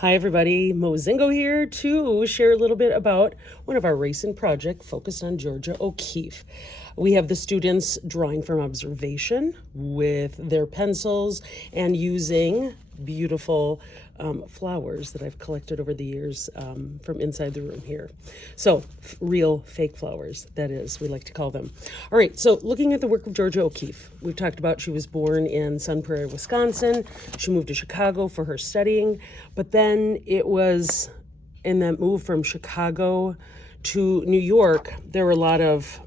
Hi everybody, Mozingo here to share a little bit about one of our recent projects focused on Georgia O'Keeffe. We have the students drawing from observation with their pencils and using beautiful flowers that I've collected over the years from inside the room here. So real fake flowers, that is, we like to call them. All right, so looking at the work of Georgia O'Keeffe, we've talked about she was born in Sun Prairie, Wisconsin. She moved to Chicago for her studying, but then it was in that move from Chicago to New York, there were a lot of,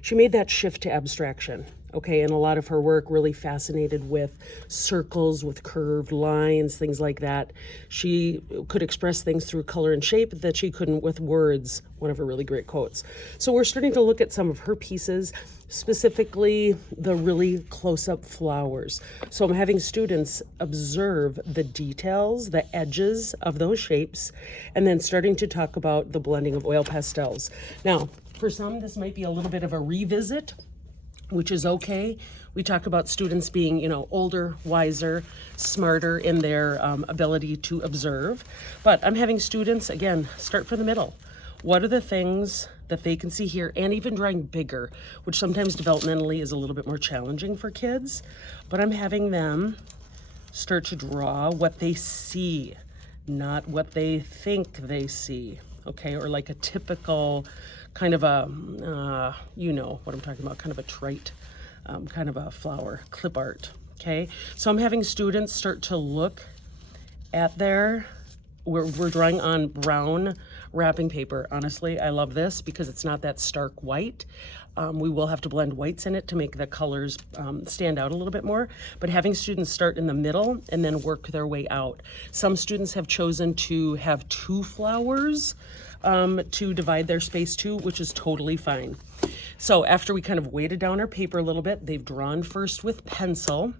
she made that shift to abstraction. Okay, and a lot of her work really fascinated with circles, with curved lines, things like that. She could express things through color and shape that she couldn't with words, one of her really great quotes. So we're starting to look at some of her pieces, specifically the really close-up flowers. So I'm having students observe the details, the edges of those shapes, and then starting to talk about the blending of oil pastels. Now, for some, this might be a little bit of a revisit, which is okay. We talk about students being, older, wiser, smarter in their ability to observe. But I'm having students, again, start from the middle. What are the things that they can see here, and even drawing bigger, which sometimes developmentally is a little bit more challenging for kids. But I'm having them start to draw what they see, not what they think they see, okay? Or like a typical kind of a, you know what I'm talking about, kind of a trite, kind of a flower, clip art, okay? So I'm having students start to look at we're drawing on brown wrapping paper. Honestly, I love this because it's not that stark white. We will have to blend whites in it to make the colors stand out a little bit more, but having students start in the middle and then work their way out. Some students have chosen to have two flowers to divide their space to, which is totally fine. So after we kind of weighted down our paper a little bit, they've drawn first with pencil,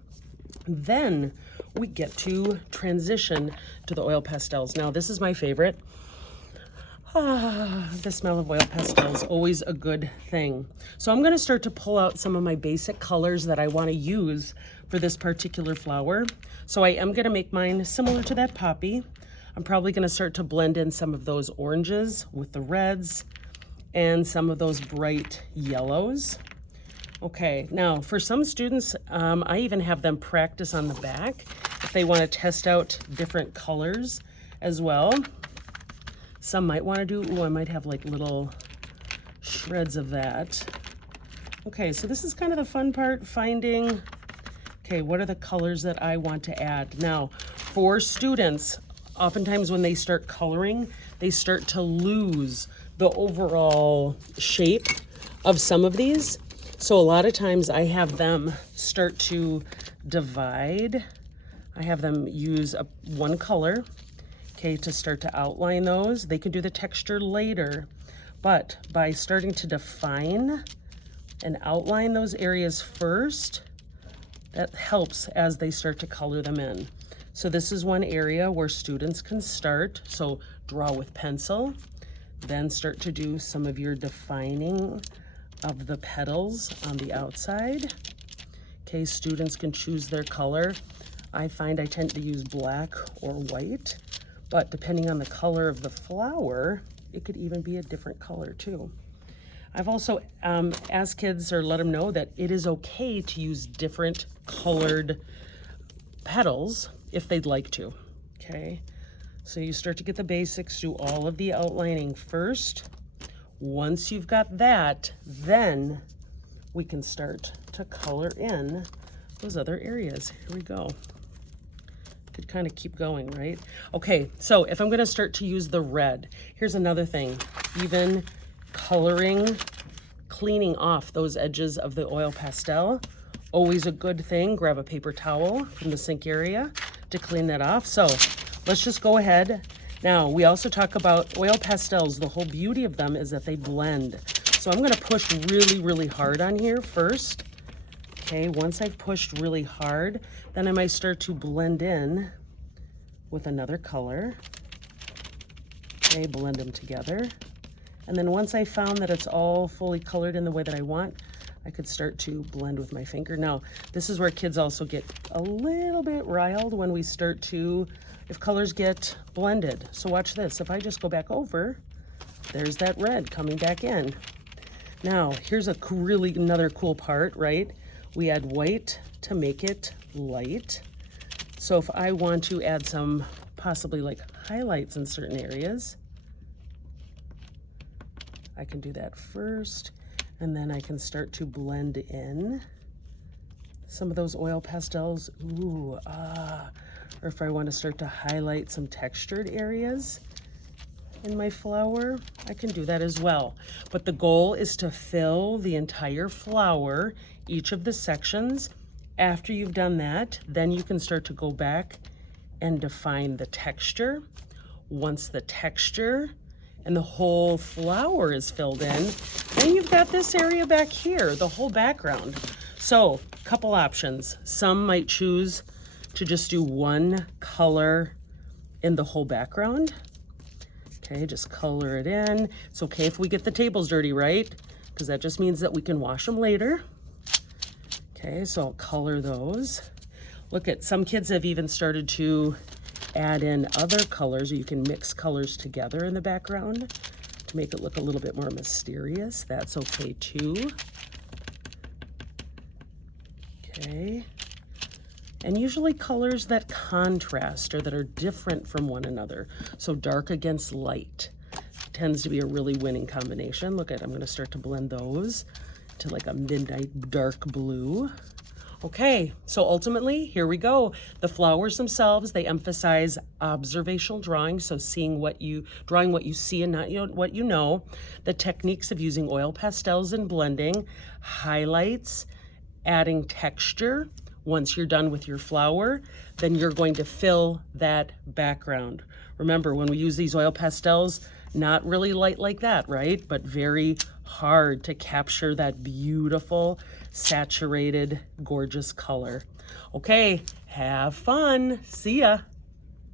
then we get to transition to the oil pastels. Now this is my favorite. The smell of oil pastel is always a good thing. So I'm going to start to pull out some of my basic colors that I want to use for this particular flower. So I am going to make mine similar to that poppy. I'm probably going to start to blend in some of those oranges with the reds and some of those bright yellows. Okay, now for some students, I even have them practice on the back if they want to test out different colors as well. Some might want to do, I might have like little shreds of that. Okay, so this is kind of the fun part, finding, okay, what are the colors that I want to add? Now, for students, oftentimes when they start coloring, they start to lose the overall shape of some of these. So a lot of times I have them start to divide. I have them use one color, okay, to start to outline those. They can do the texture later, but by starting to define and outline those areas first, that helps as they start to color them in. So this is one area where students can start. So draw with pencil, then start to do some of your defining of the petals on the outside. Okay, students can choose their color. I find I tend to use black or white, but depending on the color of the flower, it could even be a different color too. I've also asked kids or let them know that it is okay to use different colored petals if they'd like to, okay? So you start to get the basics, do all of the outlining first. Once you've got that, then we can start to color in those other areas. Here we go. Could kind of keep going, right? Okay, so if I'm gonna start to use the red, here's another thing. Even coloring, cleaning off those edges of the oil pastel, always a good thing. Grab a paper towel from the sink area to clean that off. So let's just go ahead. Now, we also talk about oil pastels. The whole beauty of them is that they blend. So I'm gonna push really, really hard on here first. Okay, once I've pushed really hard, then I might start to blend in with another color. Okay, blend them together. And then once I found that it's all fully colored in the way that I want, I could start to blend with my finger. Now, this is where kids also get a little bit riled when we start to, if colors get blended. So watch this. If I just go back over, there's that red coming back in. Now, here's a really another cool part, right? We add white to make it light. So if I want to add some possibly like highlights in certain areas, I can do that first, and then I can start to blend in some of those oil pastels. Ooh, or if I want to start to highlight some textured areas in my flower, I can do that as well. But the goal is to fill the entire flower, each of the sections. After you've done that, then you can start to go back and define the texture. Once the texture and the whole flower is filled in, then you've got this area back here, the whole background. So, couple options. Some might choose to just do one color in the whole background. Okay, just color it in. It's okay if we get the tables dirty, right? Because that just means that we can wash them later. Okay, so I'll color those. Look at, some kids have even started to add in other colors, or you can mix colors together in the background to make it look a little bit more mysterious. That's okay too. Okay. And usually colors that contrast or that are different from one another. So dark against light tends to be a really winning combination. Look at, I'm gonna start to blend those to like a midnight dark blue. Okay, so ultimately, here we go. The flowers themselves, they emphasize observational drawing, so drawing what you see and not what you know. The techniques of using oil pastels and blending, highlights, adding texture. Once you're done with your flower, then you're going to fill that background. Remember, when we use these oil pastels, not really light like that, right? But very hard to capture that beautiful, saturated, gorgeous color. Okay, have fun. See ya.